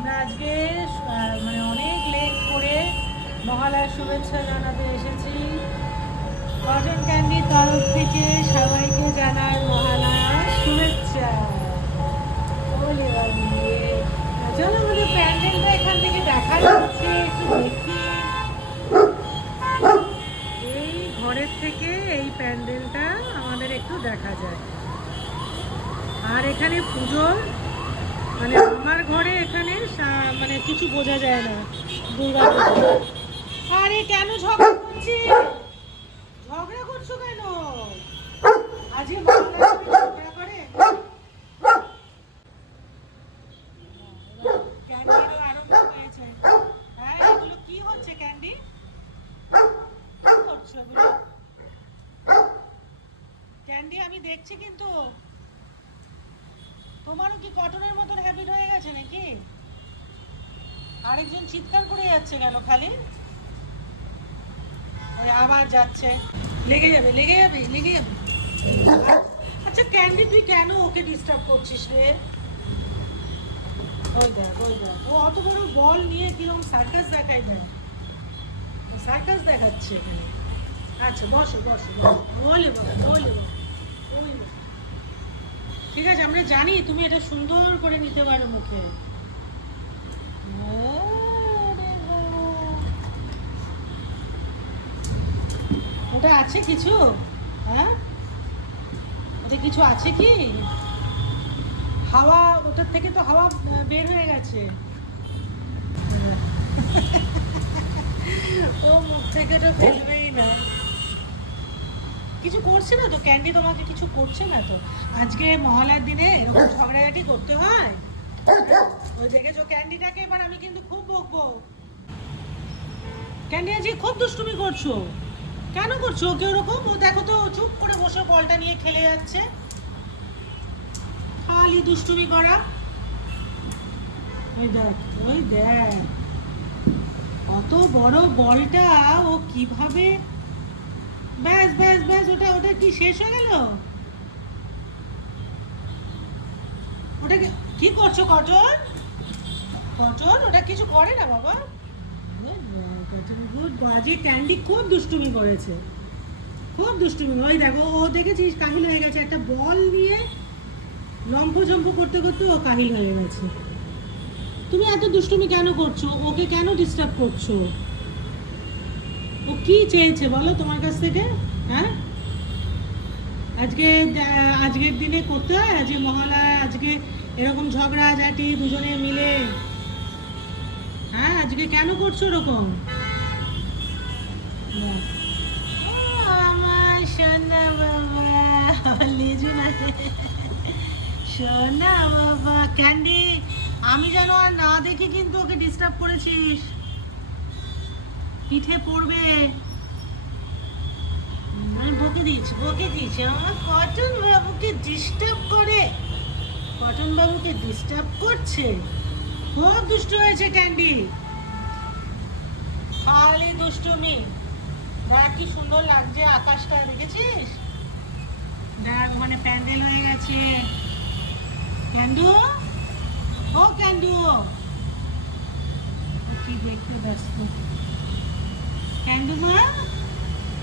আমরা আজকে মানে অনেক লেট করে মহালয়ার শুভেচ্ছা জানাতে এসেছি। কজন ক্যান্ডির তরফ থেকে সবাইকে জানার মহালয়ার শুভেচ্ছা। বলে বাড়িয়ে চলো আমাদের প্যান্ডেলটা এখান থেকে দেখা যাচ্ছে, একটু দেখি। এই ঘরের থেকে এই প্যান্ডেলটা আমাদের একটু দেখা যায়। আর এখানে পুজোর মানে আমার ঘরে এখানে মানে কিছু বোঝা যায় না দুর্গা পুজো। আরে কেন ঝগড়া করছি? ঝগড়া করছো কেন? আজকে ঝগড়া করে ক্যান্ডিরও আরম্ভ হয়েছে। হ্যাঁ, এগুলো কি হচ্ছে ক্যান্ডি? কি করছো এগুলো? ক্যান্ডি আমি দেখছি, কিন্তু তোমারও কি কটনের মতন হ্যাবিট হয়ে গেছে নাকি? আরেকজন চিৎকার করে যাচ্ছে কেন খালি? আবার যাচ্ছে, লেগে যাবে লেগে যাবে লেগে যাবে। আচ্ছা ক্যান্ডি, তুই কেন ওকে ডিস্টার্ব করছিস রে? ওই দেখ ওই দেখ, ও অত বড় বল নিয়ে কিরকম সার্কাস দেখাই দেয়, সার্কাস দেখাচ্ছে এখানে। আচ্ছা বসো বসো বসো, বলে বাবা বলে বাবা। ঠিক আছে, আমরা জানি তুমি এটা সুন্দর করে নিতে পারো মুখে। ওটা আছে কিছু? হ্যাঁ, ওটা কিছু আছে কি? হাওয়া, ওটার থেকে তো হাওয়া বের হয়ে গেছে। ও মুখ থেকে তো ফেলবেই না। কিছু করছে না তো ক্যান্ডি, তোমাকে কিছু করছে না তো? আজকে মহালয়ার দিনে এরকম ঝগড়াঝাটি করতে হয়? ওই দেখেছো ক্যান্ডিটাকে, এবার আমি কিন্তু খুব বকবো। ক্যান্ডি আজকে খুব দুষ্টুমি করছো। কেন করছো ওকে ওরকম? ও দেখো তো, চুপ করে বসে বলটা নিয়ে খেলে যাচ্ছে, খালি দুষ্টুমি করা। ওই দেখ ওই দেখ, অত বড় বলটা ও কিভাবে! ব্যাস ব্যাস ব্যাস, ওটা ওটা কি শেষ হয়ে গেল? ওটাকে কি করছো কটন? কটন ওটা কিছু করে না বাবা। Good boy. আজকে ক্যান্ডি খুব দুষ্টুমি করেছে, খুব দুষ্টুমি। ওই দেখো, ও দেখেছিস কাহিল হয়ে গেছে, একটা বল নিয়ে লম্ফঝম্প করতে করতে ও কাহিল হয়ে গেছে। তুমি এত দুষ্টুমি কেন করছো? ওকে কেন ডিস্টার্ব করছো? ও কি চেয়েছে বলো তোমার কাছ থেকে? হ্যাঁ, আজকে আজকের দিনে করতে হয়? আজকে মহালয়া, আজকে এরকম ঝগড়াঝাটি দুজনে মিলে? হ্যাঁ, আজকে কেন করছো এরকম? আমার সোনা বাবা, লেজু না সোনা বাবা। ক্যান্ডি, আমি যেন আর না দেখি কিন্তু ওকে ডিস্টার্ব করেছিস, পিঠে পড়বে। আমি বকে দিয়েছি বকে দিয়েছি, আমার কটন বাবুকে ডিস্টার্ব করে, কটন বাবুকে ডিস্টার্ব করছে। খুব দুষ্ট হয়েছে ক্যান্ডি, খালি দুষ্টুমি। দেখ কি সুন্দর লাগছে আকাশটা, দেখেছিস? দেখ মানে প্যান্ডেল হয়ে গেছে। ক্যান্ডু, ও ক্যান্ডু, কি দেখতে ব্যস্ত ক্যান্ডু মা।